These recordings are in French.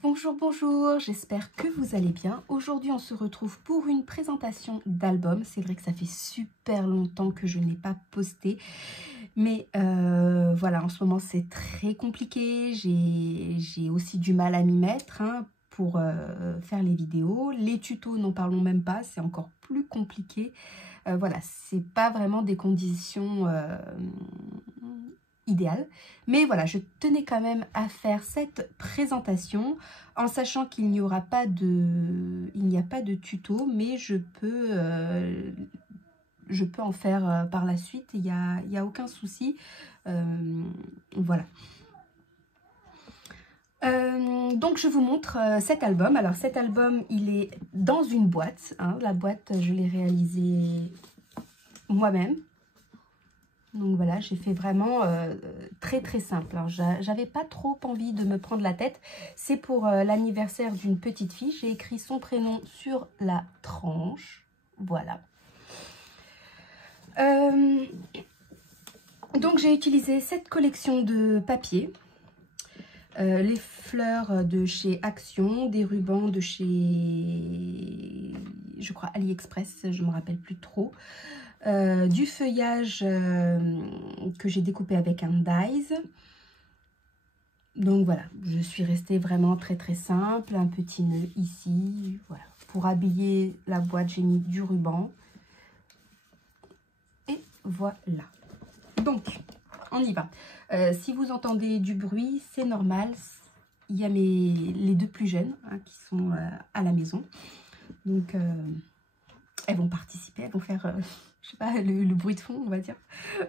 Bonjour, bonjour, j'espère que vous allez bien. Aujourd'hui, on se retrouve pour une présentation d'album. C'est vrai que ça fait super longtemps que je n'ai pas posté. Mais voilà, en ce moment, c'est très compliqué. J'ai aussi du mal à m'y mettre pour faire les vidéos. Les tutos, n'en parlons même pas, c'est encore plus compliqué. Voilà, c'est pas vraiment des conditions idéal, mais voilà, je tenais quand même à faire cette présentation en sachant qu'il n'y aura pas de tuto, mais je peux en faire par la suite, il y a aucun souci. Voilà. Donc je vous montre cet album. Alors cet album, il est dans une boîte, la boîte, je l'ai réalisée moi-même. Donc voilà, j'ai fait vraiment très simple. Alors j'avais pas trop envie de me prendre la tête. C'est pour l'anniversaire d'une petite fille. J'ai écrit son prénom sur la tranche. Voilà. Donc j'ai utilisé cette collection de papier. Les fleurs de chez Action, des rubans de chez, je crois, AliExpress, je ne me rappelle plus trop. Du feuillage que j'ai découpé avec un dies. Donc voilà, je suis restée vraiment très simple. Un petit nœud ici, voilà. Pour habiller la boîte, j'ai mis du ruban. Et voilà. Donc, on y va. Si vous entendez du bruit, c'est normal. Il y a les deux plus jeunes qui sont à la maison. Donc, elles vont participer, elles vont faire... je sais pas, le bruit de fond, on va dire.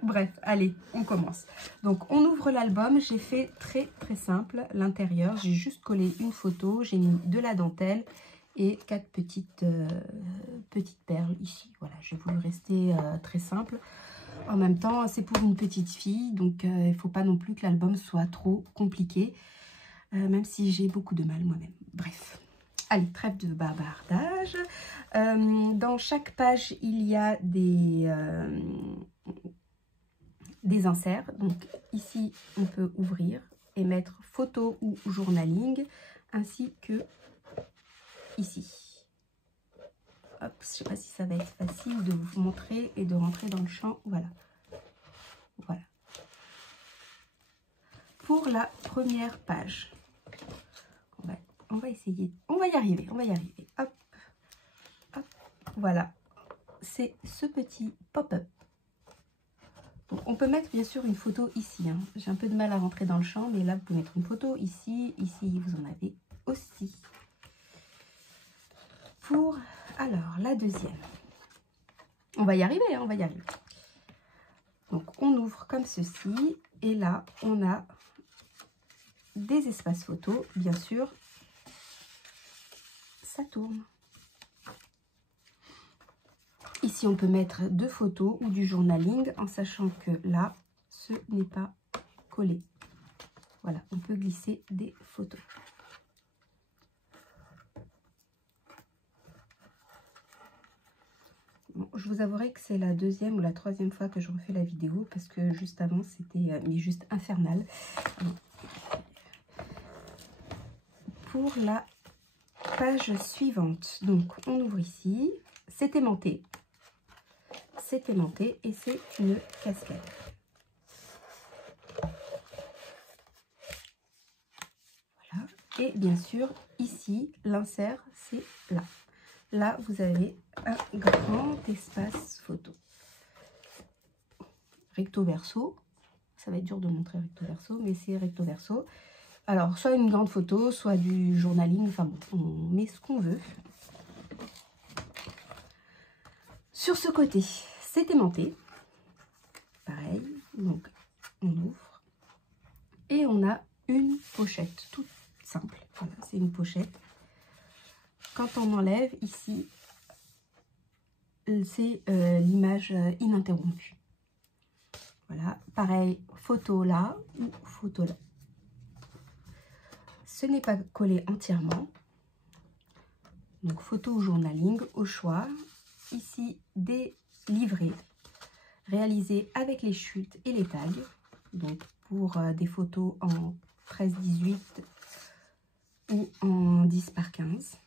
Bref, allez, on commence. Donc, on ouvre l'album. J'ai fait très simple l'intérieur. J'ai juste collé une photo. J'ai mis de la dentelle et 4 petites perles ici. Voilà, j'ai voulu rester très simple. En même temps, c'est pour une petite fille. Donc, il ne faut pas non plus que l'album soit trop compliqué. Même si j'ai beaucoup de mal moi-même. Bref. Allez, trêve de bavardage. Dans chaque page, il y a des inserts. Donc ici, on peut ouvrir et mettre photo ou journaling, ainsi que ici. Hop, je ne sais pas si ça va être facile de vous montrer et de rentrer dans le champ. Voilà. Voilà. Pour la première page, on va essayer. On va y arriver. Hop. Hop, voilà, c'est ce petit pop-up. On peut mettre bien sûr une photo ici. J'ai un peu de mal à rentrer dans le champ, mais là vous pouvez mettre une photo ici. Ici vous en avez aussi. Alors la deuxième. On va y arriver, on va y arriver. Donc on ouvre comme ceci. Et là on a des espaces photos. Bien sûr, ça tourne. Ici, on peut mettre 2 photos ou du journaling en sachant que là, ce n'est pas collé. Voilà, on peut glisser des photos. Bon, je vous avouerai que c'est la deuxième ou la troisième fois que je refais la vidéo parce que juste avant, c'était mais juste infernal. Pour la page suivante, donc on ouvre ici, c'est aimanté. C'est aimanté et c'est une casquette. Voilà. Et bien sûr, ici, l'insert, c'est là. Là, vous avez un grand espace photo. Recto verso. Ça va être dur de montrer recto verso, mais c'est recto verso. Alors, soit une grande photo, soit du journaling. Enfin bon, on met ce qu'on veut. Sur ce côté, c'est aimanté. Pareil, donc on ouvre. Et on a une pochette toute simple. Voilà, c'est une pochette. Quand on enlève ici, c'est l'image ininterrompue. Voilà, pareil, photo là ou photo là. Ce n'est pas collé entièrement. Donc photo ou journaling au choix. Ici, des livrets réalisés avec les chutes et les tags. Donc pour des photos en 13-18, ou en 10 par 15.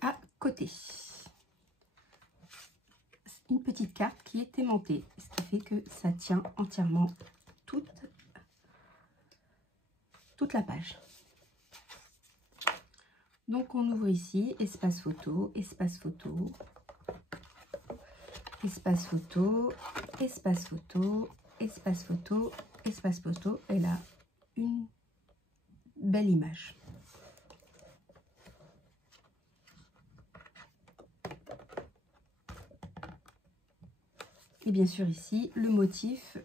À côté, une petite carte qui est aimantée, ce qui fait que ça tient entièrement toute la page. Donc on ouvre ici, espace photo, espace photo, espace photo, espace photo, espace photo, espace photo, et là une belle image. Et bien sûr ici le motif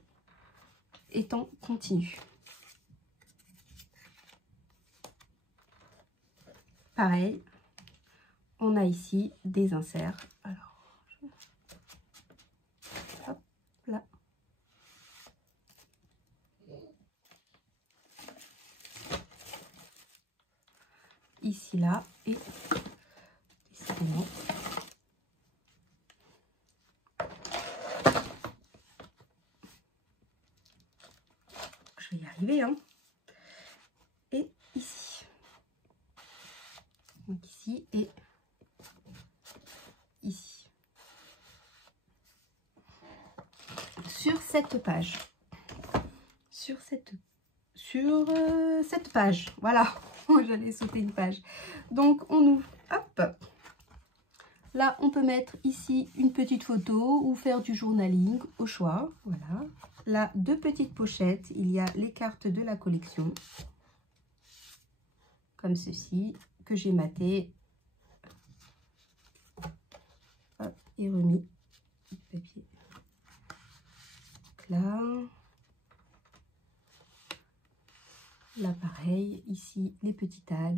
étant continu. Pareil, on a ici des inserts. Alors, hop là. Ici, là, et ici, non. Je vais y arriver, hein. Et ici. Donc ici et ici. Sur cette page. Sur cette page. Voilà. J'allais sauter une page. Donc on ouvre. Hop. Là, on peut mettre ici une petite photo ou faire du journaling au choix. Voilà. Là, deux petites pochettes. Il y a les cartes de la collection. Comme ceci, que j'ai maté. Hop, et remis le papier. Donc là. Là, pareil. Ici, les petits tags.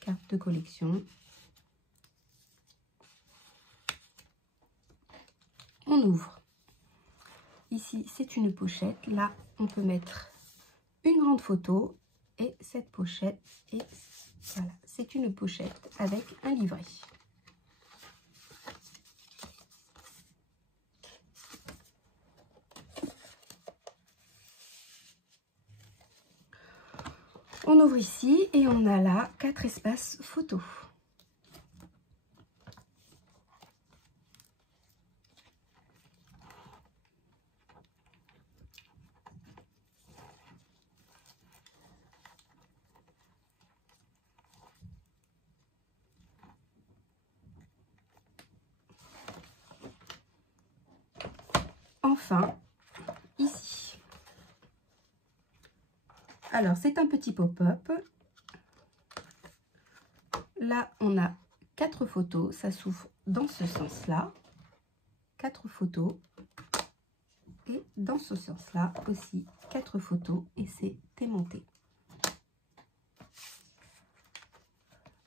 Carte de collection. On ouvre. Ici, c'est une pochette. Là, on peut mettre une grande photo et cette pochette. Et voilà, c'est une pochette avec un livret. On ouvre ici et on a là 4 espaces photos. Enfin, ici. Alors, c'est un petit pop-up. Là, on a 4 photos. Ça s'ouvre dans ce sens-là. 4 photos. Et dans ce sens-là aussi, 4 photos. Et c'est aimanté.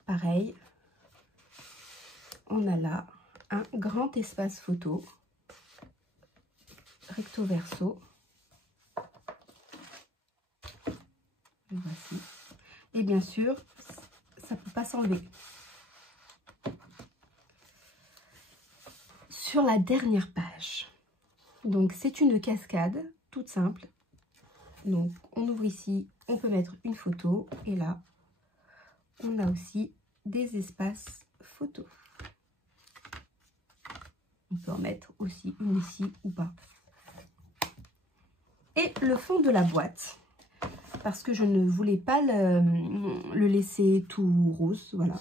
Pareil, on a là un grand espace photo. Recto verso. Voici. Et bien sûr, ça ne peut pas s'enlever. Sur la dernière page, donc c'est une cascade toute simple. Donc on ouvre ici, on peut mettre une photo et là on a aussi des espaces photos. On peut en mettre aussi une ici ou pas. Et le fond de la boîte, parce que je ne voulais pas le laisser tout rose, voilà.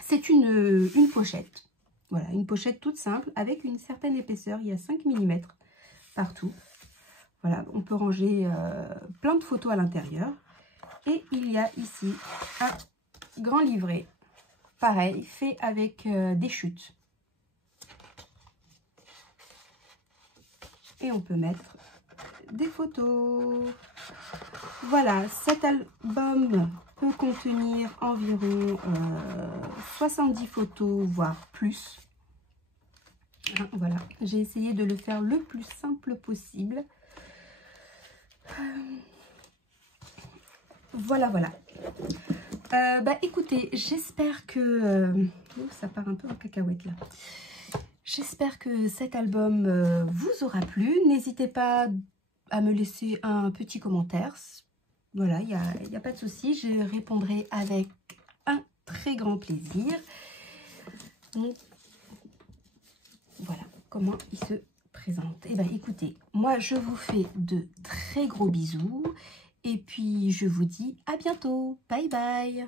C'est une pochette. Voilà, une pochette toute simple avec une certaine épaisseur. Il y a 5 mm partout. Voilà, on peut ranger plein de photos à l'intérieur. Et il y a ici un grand livret. Pareil, fait avec des chutes. Et on peut mettre des photos. Voilà, cet album peut contenir environ 70 photos, voire plus. Voilà, j'ai essayé de le faire le plus simple possible. Voilà, voilà. Écoutez, j'espère que... ça part un peu en cacahuète là. J'espère que cet album vous aura plu. N'hésitez pas à me laisser un petit commentaire. Voilà, il n'y a pas de souci. Je répondrai avec un très grand plaisir. Donc, voilà comment il se présente. Et bien, écoutez, moi, je vous fais de très gros bisous. Et puis, je vous dis à bientôt. Bye bye.